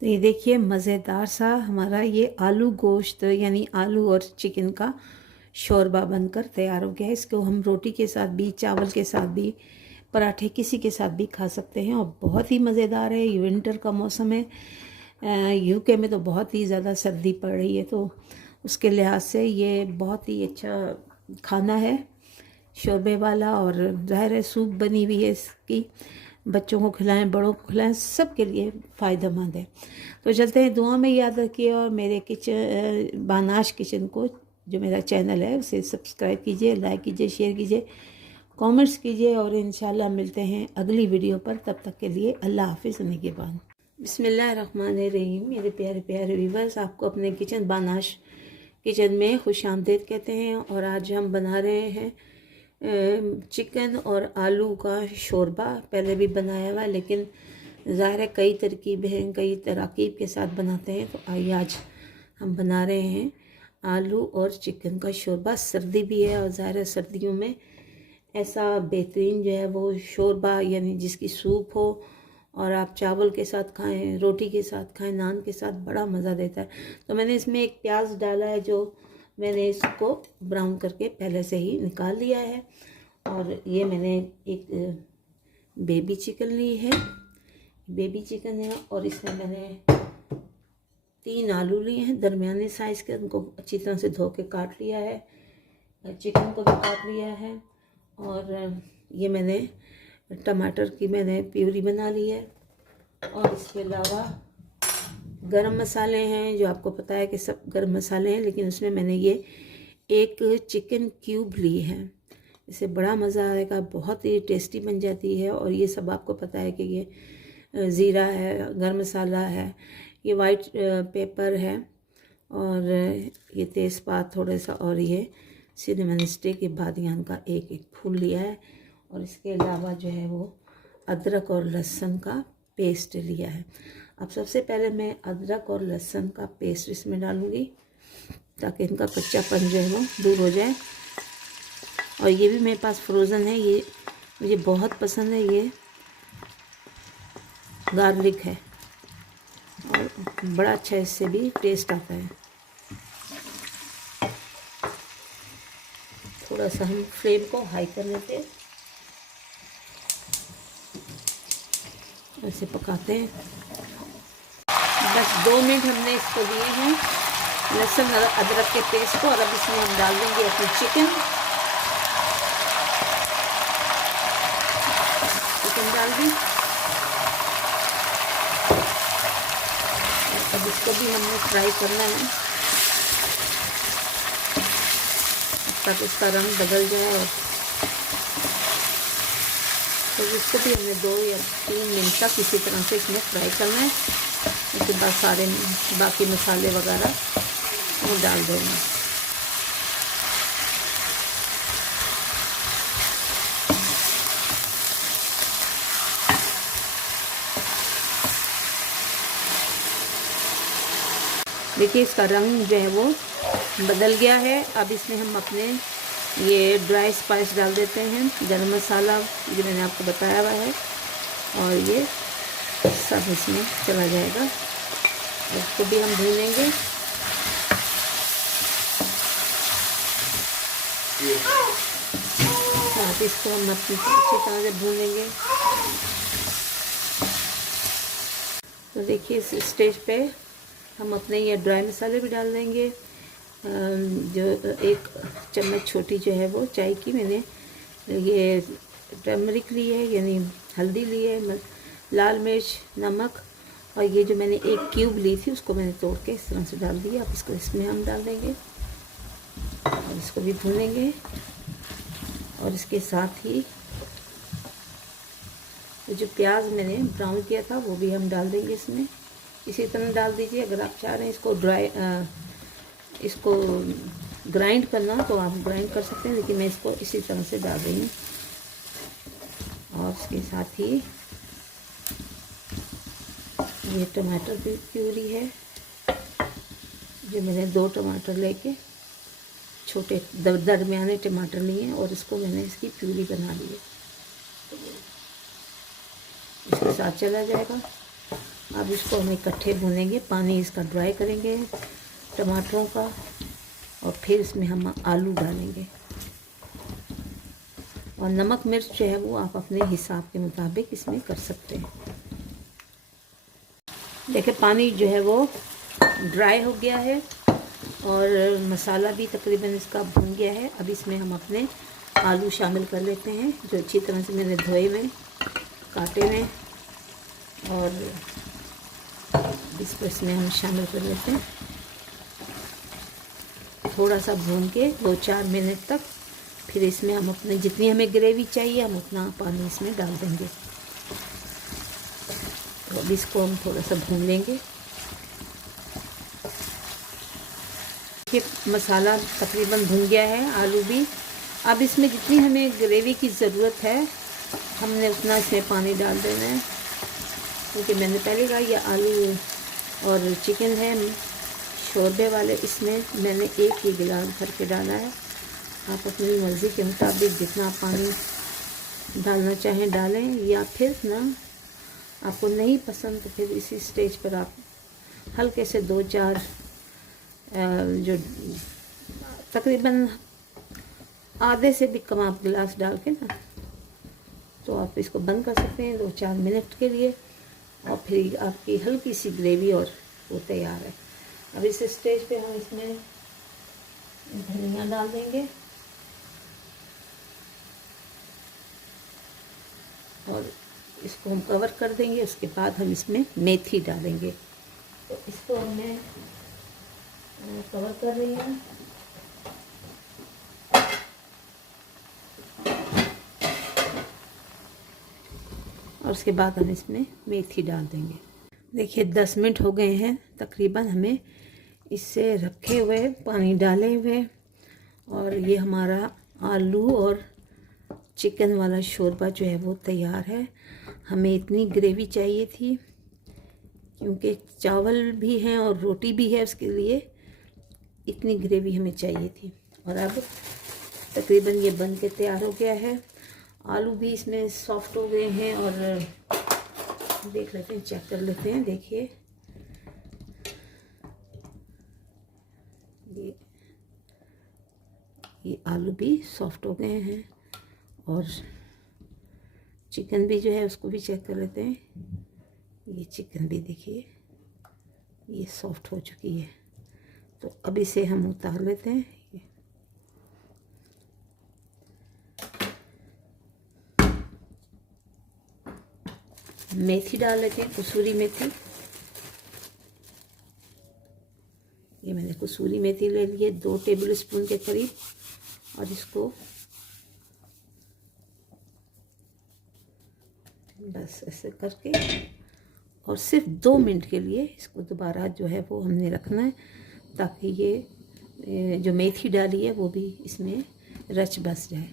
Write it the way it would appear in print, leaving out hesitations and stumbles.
तो ये देखिए मज़ेदार सा हमारा ये आलू गोश्त यानी आलू और चिकन का शोरबा बनकर तैयार हो गया है। इसको हम रोटी के साथ भी, चावल के साथ भी, पराठे किसी के साथ भी खा सकते हैं और बहुत ही मज़ेदार है। ये विंटर का मौसम है, यूके में तो बहुत ही ज़्यादा सर्दी पड़ रही है, तो उसके लिहाज से ये बहुत ही अच्छा खाना है शोरबे वाला। और ज़ाहिर है सूप बनी हुई है इसकी, बच्चों को खिलाएं, बड़ों को खिलाएं, सब के लिए फ़ायदेमंद है। तो चलते हैं, दुआ में याद रखिए और मेरे किचन बानाश किचन को, जो मेरा चैनल है, उसे सब्सक्राइब कीजिए, लाइक कीजिए, शेयर कीजिए, कमेंट्स कीजिए और इंशाल्लाह मिलते हैं अगली वीडियो पर। तब तक के लिए अल्लाह हाफिज़, निगहबान। बिस्मिल्लाहिर्रहमानिर्रहीम। मेरे प्यारे प्यारे व्यूअर्स, आपको अपने किचन बानाश किचन में खुशामदीद कहते हैं। और आज हम बना रहे हैं चिकन और आलू का शोरबा। पहले भी बनाया हुआ है, लेकिन ज़ाहिर है कई तरकीब हैं, कई तराकीब के साथ बनाते हैं। तो आइए आज हम बना रहे हैं आलू और चिकन का शोरबा। सर्दी भी है और ज़ाहिर है सर्दियों में ऐसा बेहतरीन जो है वो शोरबा, यानी जिसकी सूप हो और आप चावल के साथ खाएं, रोटी के साथ खाएं, नान के साथ, बड़ा मज़ा देता है। तो मैंने इसमें एक प्याज डाला है, जो मैंने इसको ब्राउन करके पहले से ही निकाल लिया है। और ये मैंने एक बेबी चिकन ली है, बेबी चिकन है। और इसमें मैंने 3 आलू लिए हैं दरमियाने साइज़ के, उनको अच्छी तरह से धो के काट लिया है। चिकन को भी काट लिया है। और ये मैंने टमाटर की मैंने प्यूरी बना ली है। और इसके अलावा गरम मसाले हैं, जो आपको पता है कि सब गरम मसाले हैं, लेकिन उसमें मैंने ये एक चिकन क्यूब ली है। इससे बड़ा मज़ा आएगा, बहुत ही टेस्टी बन जाती है। और ये सब आपको पता है कि ये ज़ीरा है, गरम मसाला है, ये वाइट पेपर है, और ये तेज़पात थोड़ा सा, और ये सिनेमन स्टिक, ये बादियान का एक एक फूल लिया है। और इसके अलावा जो है वो अदरक और लहसुन का पेस्ट लिया है। अब सबसे पहले मैं अदरक और लहसुन का पेस्ट इसमें डालूँगी, ताकि इनका कच्चापन जो है वो दूर हो जाए। और ये भी मेरे पास फ्रोज़न है, ये मुझे बहुत पसंद है, ये गार्लिक है और बड़ा अच्छा इससे भी टेस्ट आता है। थोड़ा सा हम फ्लेम को हाई कर लेते हैं, ऐसे पकाते हैं। बस 2 मिनट हमने इसको दिए हैं, लहसुन और अदरक के पेस्ट को। और अब इसमें हम डाल देंगे अपनी चिकन डाल दी। अब इसको भी हमने फ्राई करना है तब इसका रंग बदल जाए। और तो इसको भी हमने 2 या 3 मिनट तक इसी तरह से इसमें फ्राई करना है। उसके बाद सारे बाकी मसाले वगैरह वो डाल देंगे। देखिए इसका रंग जो है वो बदल गया है। अब इसमें हम अपने ये ड्राई स्पाइस डाल देते हैं, गरम मसाला जो मैंने आपको बताया हुआ है, और ये सब इसमें चला जाएगा। इसको भी हम भूनेंगे। साथ इसको हम अच्छी तरह से भूनेंगे। तो देखिए इस स्टेज पे हम अपने ये ड्राई मसाले भी डाल देंगे। जो 1 चम्मच छोटी जो है वो चाय की मैंने ये टर्मरिक ली है, यानी हल्दी ली है, लाल मिर्च, नमक, और ये जो मैंने 1 क्यूब ली थी उसको मैंने तोड़ के इस तरह से डाल दिया। अब इसको इसमें हम डाल देंगे और इसको भी भूनेंगे। और इसके साथ ही जो प्याज मैंने ब्राउन किया था वो भी हम डाल देंगे इसमें। इसी तरह डाल दीजिए। अगर आप चाह रहे हैं इसको ग्राइंड करना तो आप ग्राइंड कर सकते हैं, लेकिन मैं इसको इसी तरह से डाल रही हूँ। और इसके साथ ही ये टमाटर की प्यूरी है, जो मैंने 2 टमाटर लेके छोटे दरमियाने टमाटर लिए हैं, और इसको मैंने इसकी प्यूरी बना ली है, इसके साथ चला जाएगा। अब इसको हम इकट्ठे भूनेंगे, पानी इसका ड्राई करेंगे टमाटरों का, और फिर इसमें हम आलू डालेंगे। और नमक मिर्च जो है वो आप अपने हिसाब के मुताबिक इसमें कर सकते हैं। देखिए पानी जो है वो ड्राई हो गया है और मसाला भी तकरीबन इसका भून गया है। अब इसमें हम अपने आलू शामिल कर लेते हैं, जो अच्छी तरह से मैंने धोए हुए काटे हुए, और इसको इसमें हम शामिल कर लेते हैं। थोड़ा सा भून के 2-4 मिनट तक, फिर इसमें हम अपने जितनी हमें ग्रेवी चाहिए हम उतना पानी इसमें डाल देंगे। तो अब इसको हम थोड़ा सा भून लेंगे। ये मसाला तकरीबन भुन गया है, आलू भी। अब इसमें जितनी हमें ग्रेवी की ज़रूरत है हमने उतना इसमें पानी डाल देना है, क्योंकि मैंने पहले कहा ये आलू और चिकन है शोरबे वाले, इसमें मैंने 1 ही गिलास भर के डाला है। आप अपनी मर्ज़ी के मुताबिक जितना पानी डालना चाहें डालें, या फिर ना आपको नहीं पसंद तो फिर इसी स्टेज पर आप हल्के से 2-4 जो तकरीबन आधे से भी कम आप गिलास डाल के ना, तो आप इसको बंद कर सकते हैं 2-4 मिनट के लिए, और फिर आपकी हल्की सी ग्रेवी और वो तैयार है। अब इस स्टेज पे हम इसमें धनिया डाल देंगे और इसको हम कवर कर देंगे। उसके बाद हम इसमें मेथी डालेंगे। तो इसको हमने कवर कर रही हैं। और उसके बाद हम इसमें मेथी डाल देंगे। देखिए 10 मिनट हो गए हैं तकरीबन हमें इससे रखे हुए, पानी डाले हुए, और ये हमारा आलू और चिकन वाला शोरबा जो है वो तैयार है। हमें इतनी ग्रेवी चाहिए थी क्योंकि चावल भी हैं और रोटी भी है, उसके लिए इतनी ग्रेवी हमें चाहिए थी। और अब तकरीबन ये बन के तैयार हो गया है। आलू भी इसमें सॉफ्ट हो गए हैं, और देख लेते हैं, चेक कर लेते हैं। देखिए ये आलू भी सॉफ्ट हो गए हैं, और चिकन भी जो है उसको भी चेक कर लेते हैं। ये चिकन भी देखिए ये सॉफ्ट हो चुकी है। तो अब इसे हम उतार लेते हैं। मेथी डाल लेते हैं, कसूरी मेथी। ये मैंने कसूरी मेथी ले ली है 2 टेबल स्पून के करीब, और इसको बस ऐसे करके और सिर्फ 2 मिनट के लिए इसको दोबारा जो है वो हमने रखना है, ताकि ये जो मेथी डाली है वो भी इसमें रच बस जाए।